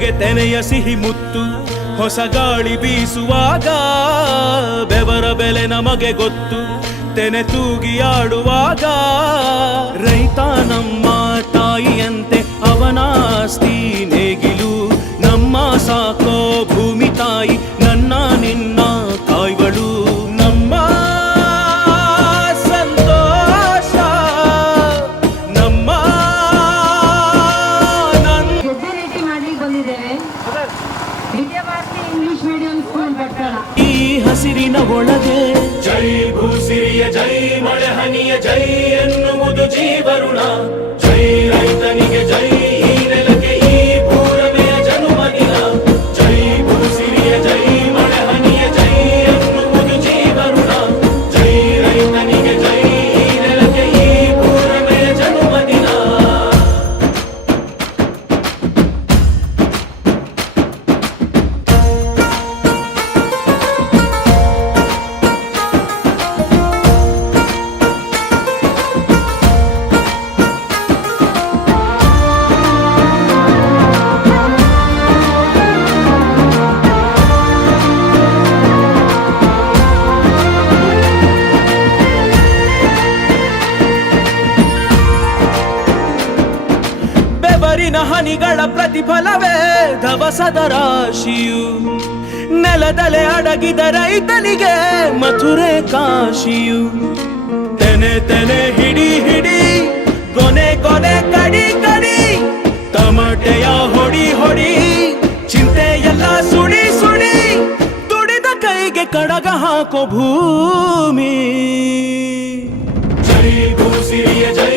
ತೆನೆಗೆ ತೆನೆಯ ಸಿಹಿ ಮುತ್ತು ಹೊಸ ಗಾಳಿ ಬೀಸುವಾಗ ಬೆವರ ಬೆಲೆ ನಮಗೆ ಗೊತ್ತು ತೆನೆ ತೂಗಿ ಆಡುವಾಗ ರೈತ ನಮ್ಮ ತಾಯಿಯಂತೆ ಅವನಾಸ್ತಿ ನೇಗಿಲು ನಮ್ಮ ಸಾಕೋ ಭೂಮಿ ತಾಯಿ ನನ್ನ ನಿನ್ನ ಕಾಯ್ವಳು ನಮ್ಮ ಸಂತೋಷ ನಮ್ಮ ಗೆದ್ದೆ ರೀತಿ ಮಾಡ್ಲಿಕ್ಕೆ ಬಂದಿದ್ದೇವೆ. Vidyabharati English medium school Bhatkal. ಈ ಹಸಿರಿನ ಒಳಗೆ ಜೈ ಭೂಸಿರಿಯ ಜೈ ಮಳೆ ಹನಿಯ ಜೈ ಎನ್ನುವುದು ಜೀವರುಣ ಜೈ ರೈತನಿಗೆ ಜೈ ಈ ನೆಲಕ್ಕೆ ಈ ಭೂರಮೆಯ ಜನುಮದಿನ ಜೈ ಭೂಸಿರಿಯ ಜೈ ಮಳೆ ಹನಿಯ ಜೈ ಎನ್ನುವುದು ಜೀವರುಣ ಜೈ ರೈತನಿಗೆ ಜೈ ಈ ನೆಲಕ್ಕೆ ಈ ಭೂರಮೆಯ ಜನುಮದಿನ. ಬೆವರಿನ ಹನಿಗಳ ಪ್ರತಿಫಲವೇ ಧವಸದ ರಾಶಿಯು ನೆಲದಲೆ ಅಡಗಿದ ರೈತನಿಗೆ ಮಥುರೆ ಕಾಶಿಯು ತೆನೆ ತೆನೆ ಹಿಡಿ ಹಿಡಿ ಕೊನೆ ಕೊನೆ ಕಡಿ ಕಡಿ ತಮಟೆಯ ಹೊಡಿ ಹೊಡಿ ಚಿಂತೆಯೆಲ್ಲ ಸುಡಿ ಸುಡಿ ದುಡಿದ ಕೈಗೆ ಕಡಗ ಹಾಕೋ ಭೂಮಿ ಜೈ ಭೂಸಿರಿಯ ಜೈ